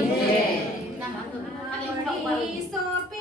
Amen. Amen. Amen.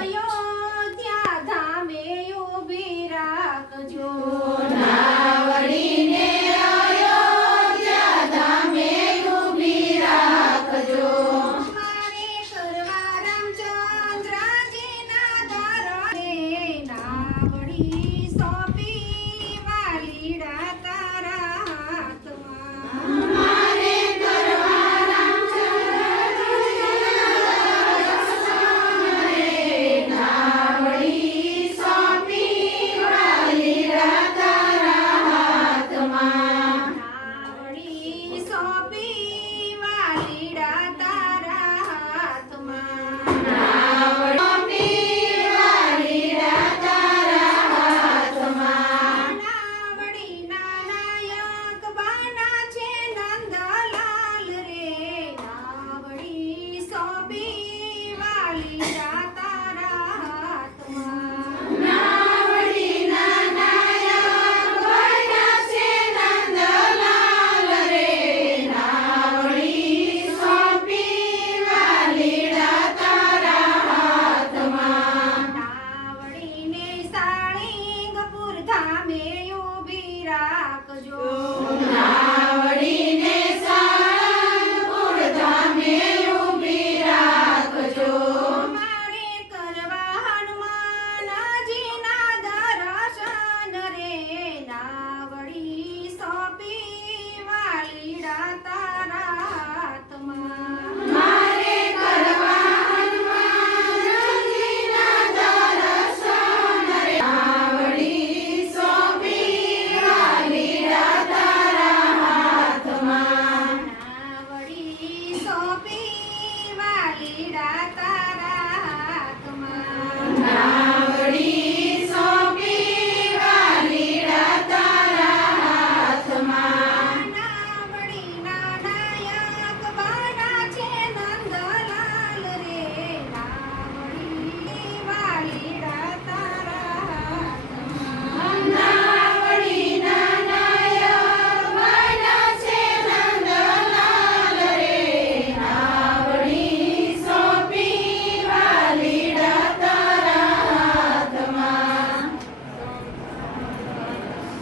kayo! તમે ઊભી રાખજો.